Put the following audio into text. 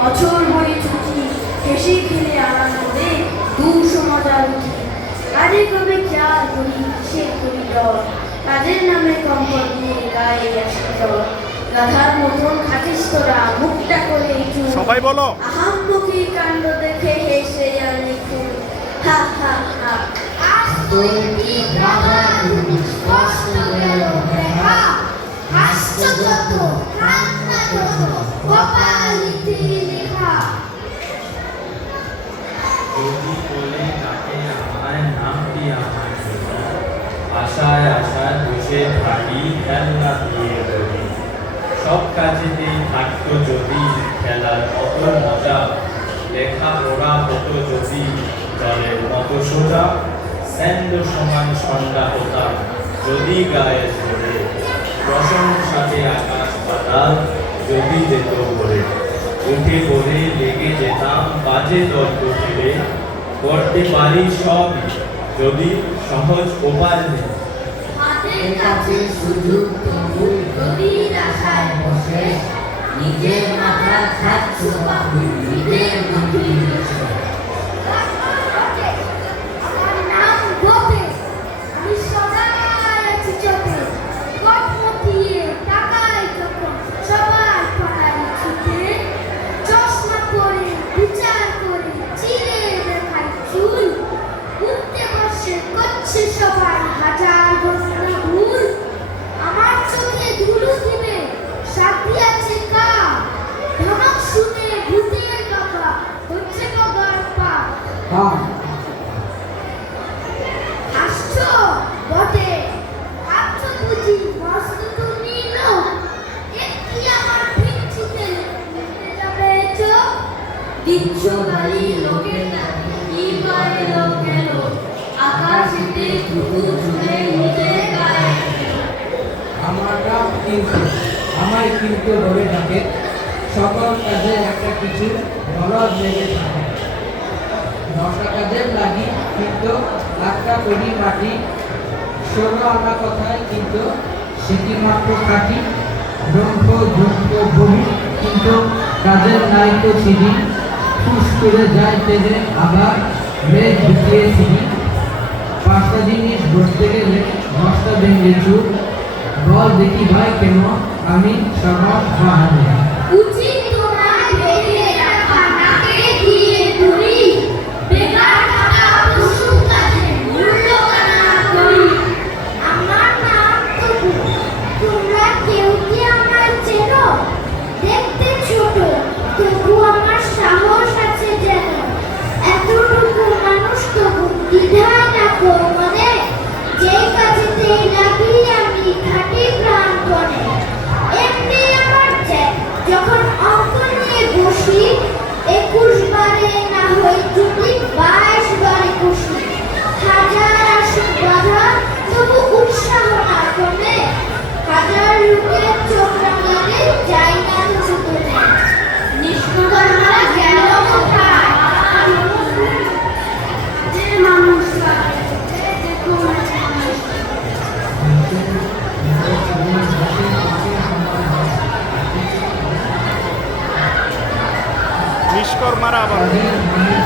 বছর বয়ে ছুটি, হেসে খেলে আনন্দে দুশো মজা উঠি। কাজে কবে খেয়াল করি, কিসের করি ডর, কাজের নামে কম্পন নিয়ে গায়ে আসি জ্বর। গাধার মতন খাটিস তোরা, মুখটা করে একটু সবাই বলো। আহাম্মকি কাণ্ড দেখে হেসে যান একটু, হা হা হা। যদি বলে তাকে আমায় নামটি আমার জন্য, আশায় আশায় বসে থাকি খেলনা দিয়ে ধরি। সব কাজেতেই থাকতো যদি খেলার কত মজা, লেখা পড়া হতো যদি জলের মতো সোজা। স্যান্ড সমান সন্ধ্যা হতাম যদি গায়ে ধরে, প্রশংসাতে আকাশ পাতাল যদি যেত ভরে। উঠে পড়ে লেগে যেতাম বাজে তর্ক ফেলে, করতে পারি সবই যদি সহজ উপায় নেই। হাতের কাছে সুযোগ তবু গভীর আশায় বসে, নিজের মাথা খাচ্ছ বাবু নিজের বুদ্ধি বসে। আমার নাম গোপে, আমি সদাই আছি চোখে, গল্প দিয়ে টাকায় যখন সবার পাড়ায় ছুটে, চশমা পরে বিচার করে চিরে দেখাই চুল, উঠতে বসে করছে সবাই হাজার ঘটনা ভুল। আমার চোখে ধুলো দিবে সাথী আছে কা, ধমক শুনে ভূতের বাবা হচ্ছে বাবার পা। হাসছো বটে, ভাবছো বুঝি মস্ত তুমি লোক, একটি আমার ভিক্ষিতে মিটে যাবে চোখ। দিচ্ছ গালি লোকের নাকি কি করে লোক গেল, আকাশেতে ধুধু ছুঁড়ে নিজের গায়ে। আমার নাম কিন্তু, আমায় কিন্তু ধরে থাকে, সকল কাজে একটা কিছু দরদ লেগে থাকে। 10টা কাজের লাগি কিন্তু একটা করি মাটি, 16 আনা কথায় কিন্তু সেটি মাত্র কাটি। ব্রহ্ম যুক্ত বহি কিন্তু কাজের নাই তো ছিলি, ফুস করে যায় তেজে আবার মেঘ ঢুকিয়ে ছিলি। 5টা জিনিস ধরতে গেলে 10টা ভেঙে চুপ, বল দেখি ভাই কেন আমি সমাজ বাহানে। উচিত তোমার বেঁধে রাখা নাকে দিয়ে ধরি, বেকার থাকা পশু কাজে মূল্য কানা করি। আমার নাম তবু, তোমরা কেউ কি আমায় চেনো? দেখতে ছোট তবু আমার সাহস আছে যেন, এতটুকু মানুষ তবু দ্বিধায় রাখো মনে, যেই কাজেতে লাগি আমি খাটি প্রাণপণে। এমনি আমার জ্যাক যখন অঙ্ক নিয়ে বসি, 21 বারে না হই যদি 22 বারে বসি। হাজার আসুক বাধা তবু উৎসাহ না কমে, হাজার লোকের চোখ রাঙালে যাই না তো কমে। নিষ্কর্মা গেল কোথায়, যে মানুষরা দেখো মানুষ। নিষ্কর্মারা আবার কাজের মানে